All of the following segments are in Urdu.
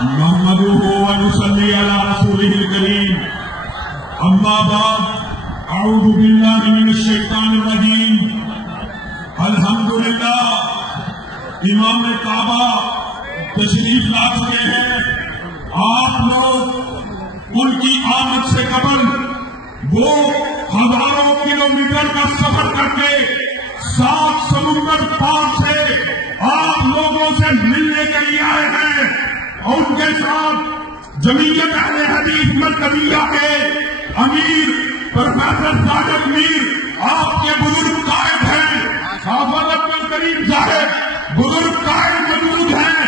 نحمده ونصلي على رسوله الكريم اما بعد اعوذ بالله من الشیطان الرجیم الحمدللہ امام کعبہ تشریف لا چکے ہیں. آپ لوگ ان کی آمد سے قبل وہ ہزاروں کلومیٹر کا سفر کر کے 7 سمندر پار سے آپ لوگوں سے ملنے کے لیے آئے ہیں اور ان کے ساتھ جمعیت اہل حدیث مرکزیہ کے امیر پروفیسر ظاہر میر آپ کے بزرگ قائد ہیں. حافظ عبد الکریم صاحب بزرگ قائد موجود ہیں.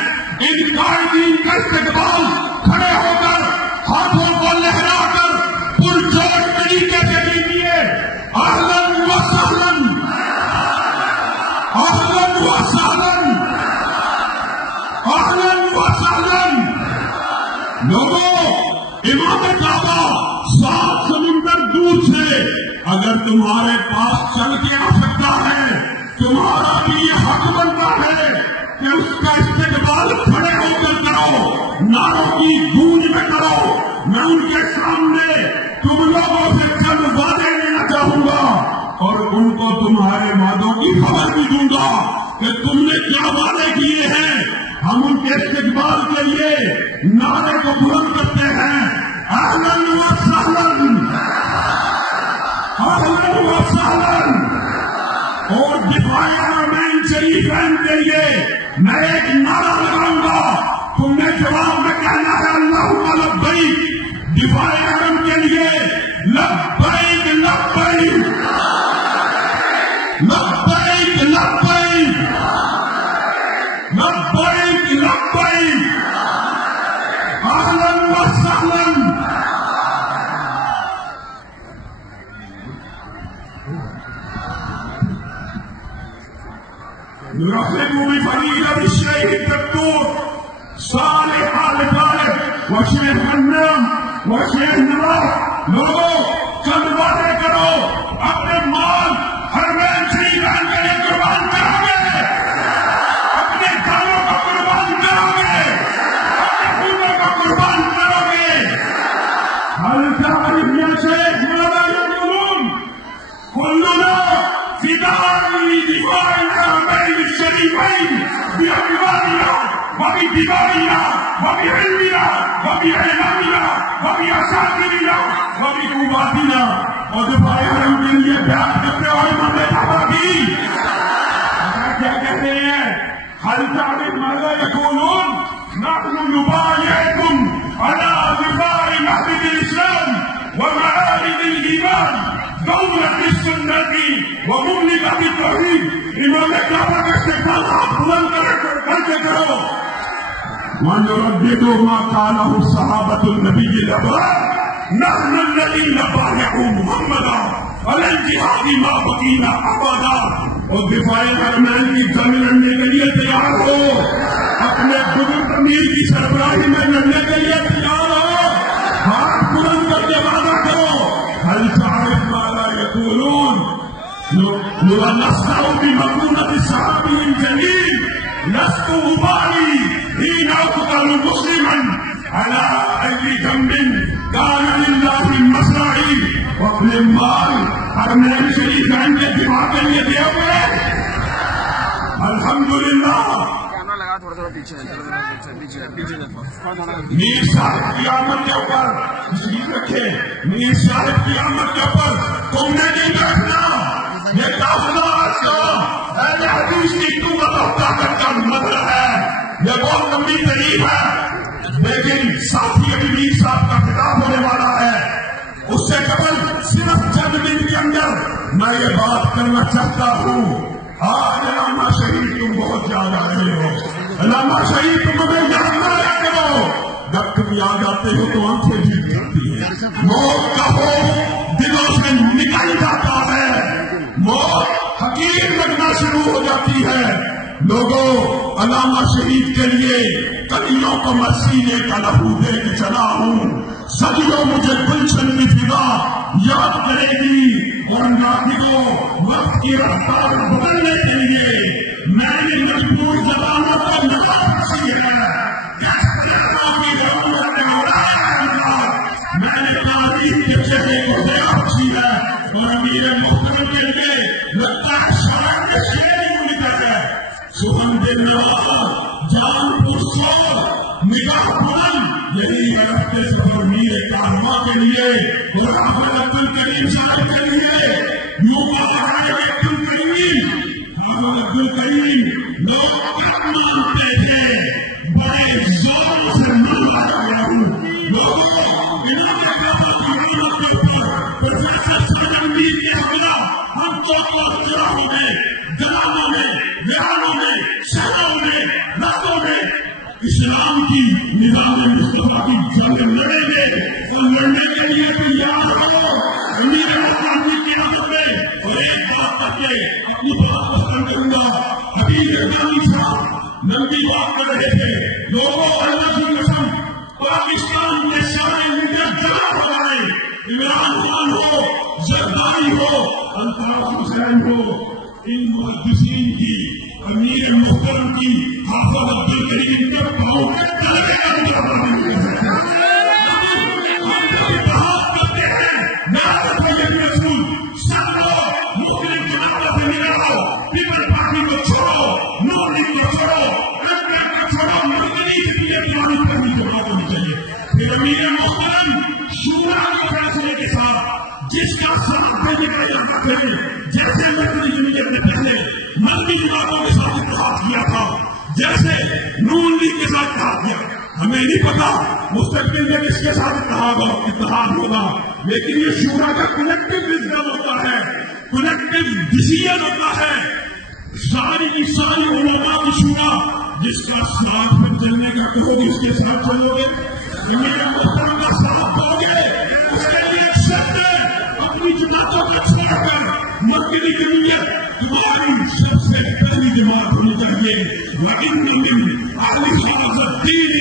ان قائدین کا استقبال کھڑے ہو کر ہاتھوں کو لہرا کر پرجوش طریقے سے لیجیے. اہلاً و سہلاً اہلاً و سہلاً اہلاً و سہلاً. لوگوں امام کعبہ 7 سمندر دور سے اگر تمہارے پاس چل کے آ سکتا ہے تمہارا بھی یہ حق بنتا ہے کہ اس کا استقبال کھڑے ہو کر کرو, نعروں کی گونج میں کرو. میں ان کے سامنے تم لوگوں سے چند وعدے لینا چاہوں گا اور ان کو تمہارے وعدوں کی خبر بھی دوں گا کہ تم نے کیا وعدے کیے ہیں. ہم ان کے استقبال کے لیے نعرے کو بلند کرتے ہیں. اہلاً و سہلاً اہلاً و سہلاً. اور دفاع حرمین شریفین کے لیے میں ایک نعرہ لگاؤں گا. تم نے جواب میں کہنا ہے اللہم لبیک. دفاع حرم کے لیے لبیک لبیک لبیک لبیک لبیک لبیک. اہلاً و سہلاً. نرحب بفضيلة الشيخ الدكتور صالح آل طالب وشيخ حنان وشيخ نواف. لوگوں چند وعدے کرو, اپنے مال حرمین شریفین کے لیے قربان کرو گے, اپنے جانوں کو قربان کرو گے, اپنے خونوں کو قربان کرو گے. هل تعرف يا شيخ ماذا يقولون؟ كلنا فداء لدفاع الحرمين الشريفين بأموالنا وبدمائنا وبعلمنا وبإعلامنا وبأساطيرنا وبقواتنا. اور دفاع حرم کے لیے بیان کرتے ہوئے امام کعبہ کی کیا کہتے ہیں؟ هل تعرف ماذا يقولون؟ نحن نبايعكم على دفاع مهبط الإسلام ومعارض الإيمان دولة السنة ومملكة التوحيد. امام کعبہ کا استقبال آپ بلند کر کے کرو. ونردد ما قاله الصحابة النبي الأبرار نحن الذين بايعوا محمدا على الجهاد ما بقينا أبدا. اور دفاع حرمین کی زمین لڑنے کے لیے تیار ہو, اپنے بزرگ امیر کی سربراہی میں لڑنے کے لیے تیار ہو. ہاتھ بلند کر کے وعدہ کرو. هل تعرف ماذا يقولون؟ نسمع بمكونة الصحابي الجليل لست أبالي حين أقتل مسلما على أي ذنب كان لله مصرعي. وأپنے مال حرمین شریفین کے دفاع کے لیے دے ہوئے الحمدللہ. میر صاحب کی آمد کے اوپر تشریف رکھے. میر صاحب کی آمد کے اوپر تم نے نہیں بیٹھنا. یہ قافلہ آج کا اہل حدیث کی قوت و طاقت کا مظہر ہے. یہ بہت لمبی تقریب ہے لیکن ساتھی ابھی میر صاحب کا خطاب ہونے والا ہے. اس سے قبل صرف چند منٹ کے اندر میں یہ بات کرنا چاہتا ہوں. آج علامہ شہید تم بہت یاد آ رہے ہو. علامہ شہید تم ہمیں یاد نہ رہا کرو. جب تم یاد آتے ہو تو آنکھیں بھیگ جاتی ہیں. موت کا خوف دلوں سے نکل جاتا ہے. موت حقیر لگنا شروع ہو جاتی ہے. لوگوں علامہ شہید کے لیے کلیوں کو میں سینے کا لہو دے کے چلا ہوں. صدیوں مجھے گلشن کی فضا یاد کرے گی. اور ناظروں وقت کی رفتار بدلنے کے لیے میں نے مجبور زبانوں کو نقاب سی ہے. جگہ کو تیار کی ہے اور امیر محترم کے لیے لگتا ہے شرم کے شیر نکل ہے سخن دن جان پرسو نگاہ بلند یہی غلط کے سفر میر کارواں کے لیے اور عبد الکریم صاحب کے لیے یوں بہت عبد الکریم لوگ کب مانتے تھے بڑے زور سے مانتا گیا ہوں لوگوں پروفیسر سرجنویر کے خلاف ہم تو چوراہوں میں گراموں میں بہاروں میں شہروں میں راتوں میں اسلام کی نظام مصطفیٰ کی جنگ لڑیں گے اور لڑنے کے لیے تیار ہو امیر اسلامی کی راہ میں اور ایک بات کرتے اپنی بات پسند کروں گا ابھی اسلامی صاحب لمبی بات کر رہے تھے لوگوں اللہ کی قسم پاکستان کے سارے لیڈر جگہ ہمارے عمران خان ہو زرداری ہو الطاف حسین ہو ان محدثین کی امیر محترم کی حافظ عبد الکریم کے پاؤں کے تلے کا بہت کرتے ہیں نعرہ رسول سب لوگ مسلم جماعت سے ملے ہو پیپل پارٹی کو چھوڑو نون لیگ کو چھوڑو کانگریس کو چھوڑو مدنی جماعت کرنی جماعت ہونی چاہیے پھر امیر محترم شورا کے فیصلے کے ساتھ جس کا ساتھ دینے کا ارادہ کریں جیسے مدنی جماعت نے پہلے مدنی جماعتوں کے ساتھ اتحاد کیا تھا جیسے نون لیگ کے ساتھ اتحاد کیا ہمیں نہیں پتا مستقبل میں کس کے ساتھ اتحاد ہوگا لیکن یہ شورا کا کلیکٹو وزڈم ہوتا ہے کلیکٹو ڈیسیژن ہوتا ہے ساری کی ساری علماء کی شورا جس کا ساتھ میں چلنے کا کہو گے اس کے ساتھ چلو گے میرے محترم کا ساتھ دو گے اس کے لیے ایک شرط ہے اپنی جماعتوں کا چھوڑ کر مرکزی جمہوریت تمہاری سب سے پہلی جماعت ہونی چاہیے وَإِنَّ مِنْ أَهْلِ هَذَا الدِّينِ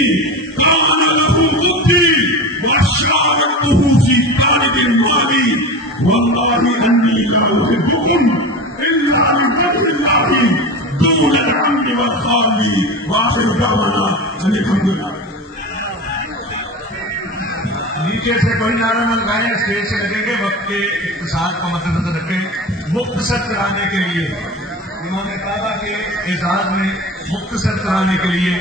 كَانَ لَهُ مُبْدِي وَشَارَكْتُهُ فِي طَالِبِ الْوَالِي وَاللَّهِ أَنِّي لَا أُحِبُّكُمْ إِلَّا لِوَجْهِ اللَّهِ دُونَ الْعَمْدِ وَالْخَالِّ وَآخِرُ دَعْوَانَا أَنِ الْحَمْدُ لِلَّهِ نیچے سے کوئی نعرہ نہ لگائیں اسٹیج سے لگیں گے وقت کے اقتصاد کو مد نظر رکھیں مختصر کرانے کے لیے انہوں نے کہا کہ اعزاز میں مختصر کرانے کے لیے